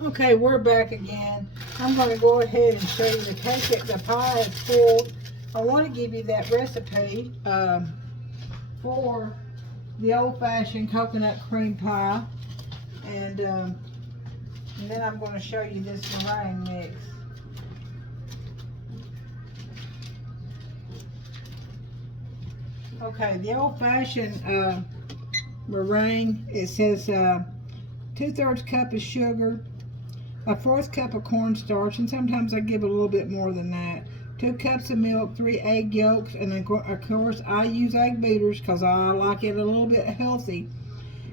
Okay, we're back again. I'm going to go ahead and show you the cake that the pie is full. I want to give you that recipe for the old-fashioned coconut cream pie, and then I'm going to show you this meringue mix. Okay, the old-fashioned meringue, it says 2/3 cup of sugar, 1/4 cup of cornstarch, and sometimes I give a little bit more than that. 2 cups of milk, 3 egg yolks, and of course I use egg beaters because I like it a little bit healthy.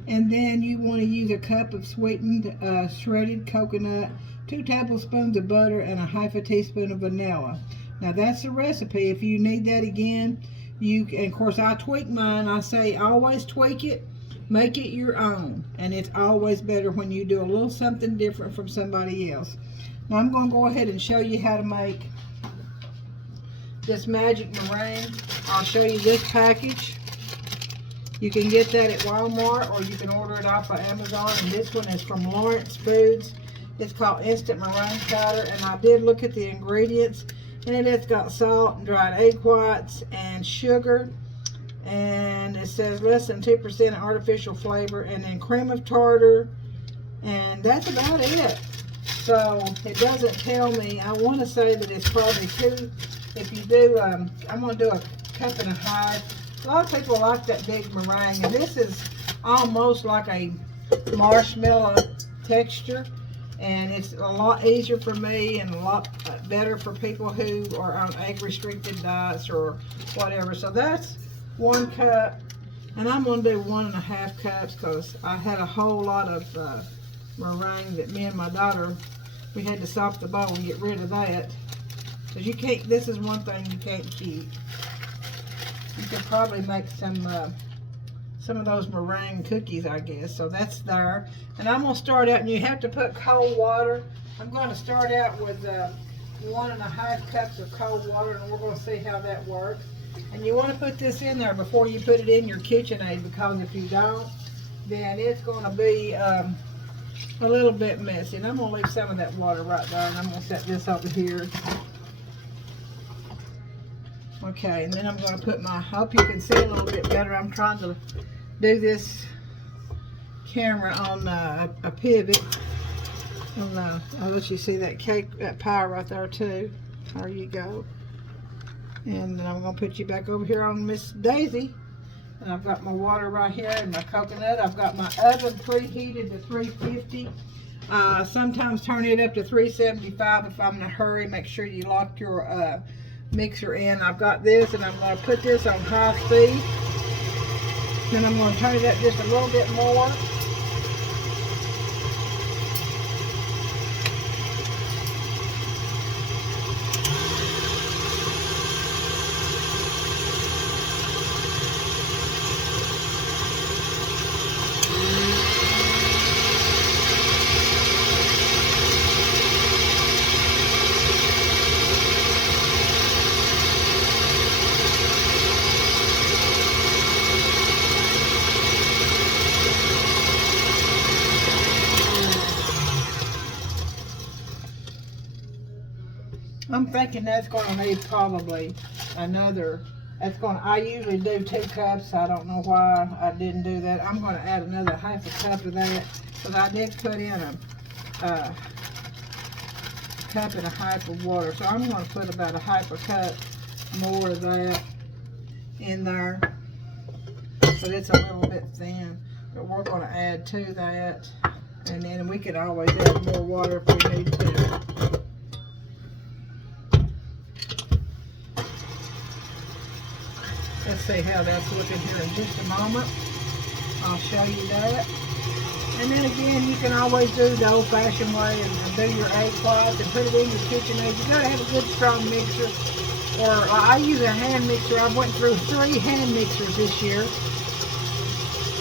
And then you want to use a cup of sweetened shredded coconut, 2 tablespoons of butter, and 1/2 teaspoon of vanilla. Now that's the recipe. If you need that again, and of course I tweak mine. I say always tweak it, make it your own, and it's always better when you do a little something different from somebody else. Now I'm going to go ahead and show you how to make this magic meringue. I'll show you this package. You can get that at Walmart, or you can order it off of Amazon, and this one is from Lawrence Foods. It's called Instant Meringue Powder, and I did look at the ingredients, and it's got salt and dried egg whites and sugar, and it says less than 2% artificial flavor, and then cream of tartar, and that's about it. So it doesn't tell me. I want to say that it's probably 2. If you do, I'm going to do a 1.5 cups. A lot of people like that big meringue, and this is almost like a marshmallow texture, and it's a lot easier for me and a lot better for people who are on egg restricted diets or whatever. So that's 1 cup, and I'm going to do 1.5 cups because I had a whole lot of meringue that me and my daughter, we had to sop the bowl and get rid of that, because you can't, this is one thing you can't keep. You could probably make some of those meringue cookies, I guess. So that's there. And I'm going to start out, and you have to put cold water. I'm going to start out with 1.5 cups of cold water, and we're going to see how that works. And you want to put this in there before you put it in your KitchenAid, because if you don't, then it's going to be a little bit messy. And I'm going to leave some of that water right there, and I'm going to set this over here. Okay, and then I'm going to put my, I hope you can see a little bit better. I'm trying to do this camera on a pivot. I'll let you see that cake, that pie right there too. There you go. And then I'm going to put you back over here on Miss Daisy. And I've got my water right here and my coconut. I've got my oven preheated to 350. Sometimes turn it up to 375 if I'm in a hurry. Make sure you lock your mixer in. I've got this, and I'm going to put this on high speed. Then I'm going to turn it up just a little bit more. I'm thinking that's going to need probably another, I usually do 2 cups. I don't know why I didn't do that. I'm going to add another 1/2 cup of that, because I did put in a 1.5 cups of water. So I'm going to put about 1/2 cup more of that in there. But it's a little bit thin. But we're going to add to that. And then we could always add more water if we need to. Let's see how that's looking here in just a moment. I'll show you that. And then again, you can always do the old-fashioned way and do your egg whites and put it in your KitchenAid. You gotta have a good strong mixer. Or I use a hand mixer. I went through 3 hand mixers this year.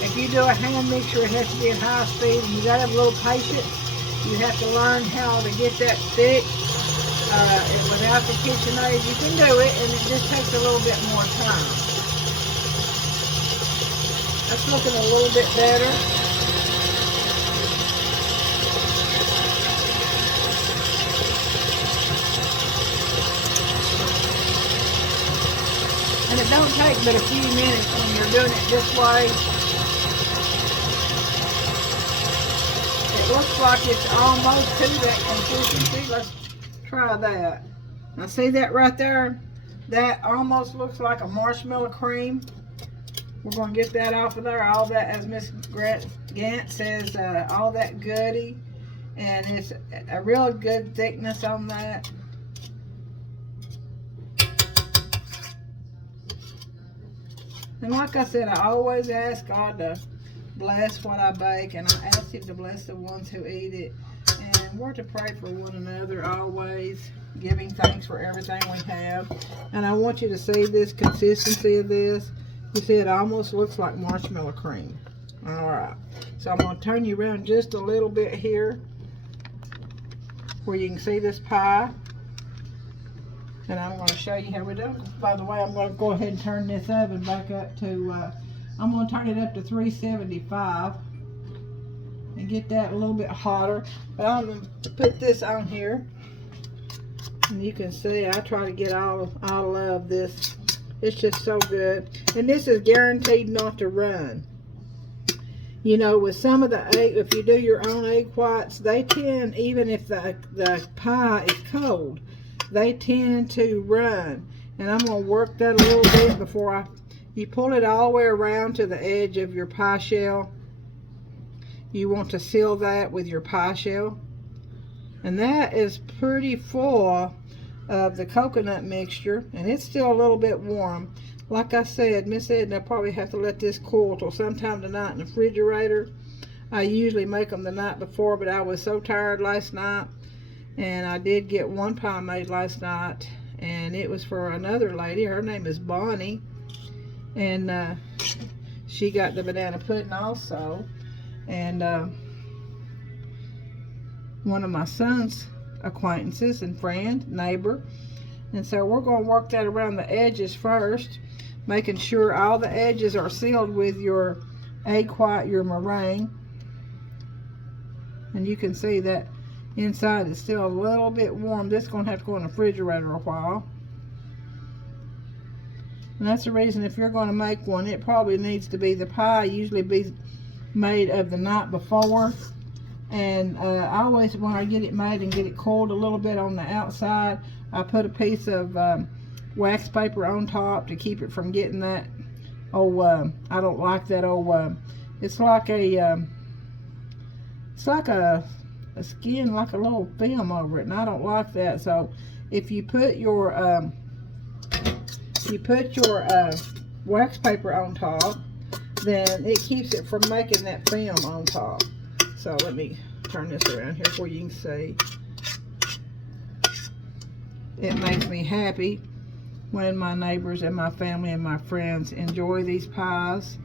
If you do a hand mixer, it has to be at high speed, and you gotta have a little patience. You have to learn how to get that thick. Without the KitchenAid, you can do it, and it just takes a little bit more time. That's looking a little bit better. but a few minutes when you're doing it this way. It looks like it's almost to that consistency. Let's try that. Now see that right there? That almost looks like a marshmallow cream. We're going to get that off of there. All that, as Miss Gant says, all that goody. And it's a real good thickness on that. And like I said, I always ask God to bless what I bake, and I ask Him to bless the ones who eat it. And we're to pray for one another always, giving thanks for everything we have. And I want you to see this consistency of this. You see, it almost looks like marshmallow cream. All right, so I'm going to turn you around just a little bit here where you can see this pie. And I'm going to show you how we do it. By the way, I'm going to go ahead and turn this oven back up to, I'm going to turn it up to 375 and get that a little bit hotter. But I'm going to put this on here. And you can see I try to get all of this. It's just so good. And this is guaranteed not to run. You know, with some of the egg, if you do your own egg whites, they tend, even if the pie is cold, they tend to run. And I'm going to work that a little bit before you pull it all the way around to the edge of your pie shell. You want to seal that with your pie shell. And that is pretty full of the coconut mixture, and it's still a little bit warm. Like I said, Miss Edna, I'll probably have to let this cool till sometime tonight in the refrigerator. I usually make them the night before, but I was so tired last night. And I did get one pie made last night, and it was for another lady. Her name is Bonnie, and she got the banana pudding also. And one of my son's acquaintances and friend, neighbor. And so we're going to work that around the edges first, making sure all the edges are sealed with your egg white, your meringue. And you can see that inside is still a little bit warm. This is going to have to go in the refrigerator a while. And that's the reason, if you're going to make one, it probably needs to be, the pie usually be made of the night before. And I always, when I get it made and get it cooled a little bit on the outside, I put a piece of wax paper on top to keep it from getting that, I don't like that it's like a skin, like a little film over it, and I don't like that. So if you put your wax paper on top, then it keeps it from making that film on top. So let me turn this around here where you can see. It makes me happy when my neighbors and my family and my friends enjoy these pies.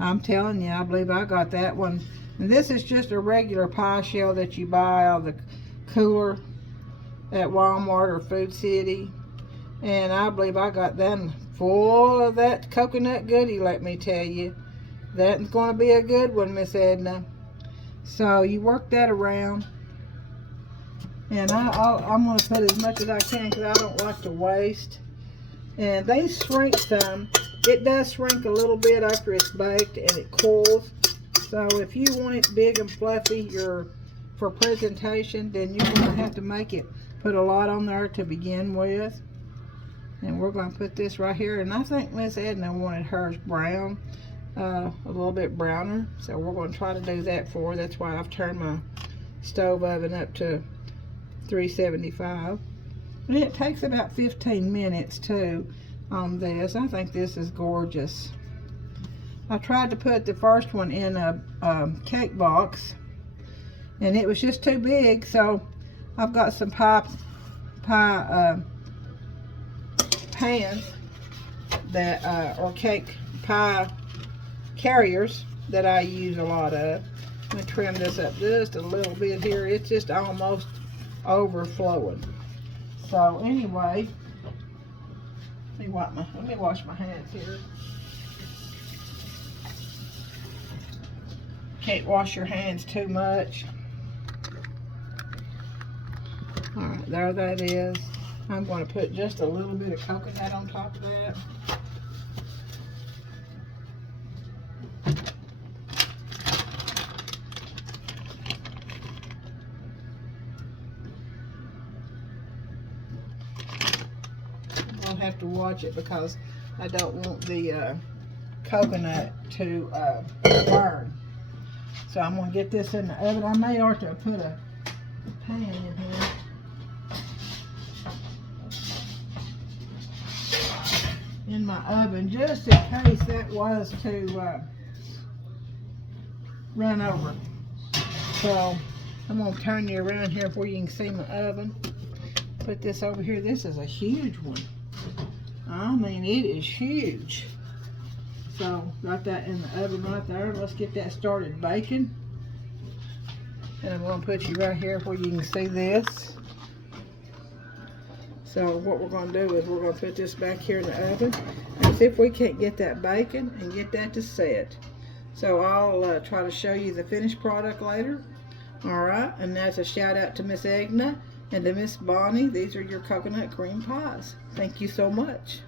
I'm telling you, I believe I got that one. And this is just a regular pie shell that you buy out of the cooler at Walmart or Food City. And I believe I got them full of that coconut goodie, let me tell you. That's going to be a good one, Miss Edna. So you work that around. And I'm going to put as much as I can because I don't like to waste. And they shrink some. It does shrink a little bit after it's baked and it cools. So if you want it big and fluffy for presentation, then you're going to have to make it, put a lot on there to begin with. And we're going to put this right here. And I think Miss Edna wanted hers brown, a little bit browner. So we're going to try to do that for her. That's why I've turned my stove oven up to 375. And it takes about 15 minutes too on this. I think this is gorgeous. I tried to put the first one in a cake box, and it was just too big, so I've got some pie pans that are cake pie carriers that I use a lot of. I'm going to trim this up just a little bit here. It's just almost overflowing. So anyway, let me wash my hands here. Can't wash your hands too much. Alright, there that is. I'm going to put just a little bit of coconut on top of that. to watch it because I don't want the coconut to burn. So I'm going to get this in the oven. I may ought to put a pan in here. In my oven, just in case that was to run over. So I'm going to turn you around here where you can see my oven. Put this over here. This is a huge one. I mean, it is huge. So got that in the oven right there. Let's get that started baking. And I'm going to put you right here where you can see this. So what we're going to do is we're going to put this back here in the oven and see if we can't get that bacon and get that to set. So I'll try to show you the finished product later. Alright, and that's a shout out to Miss Egna and to Miss Bonnie. These are your coconut cream pies. Thank you so much.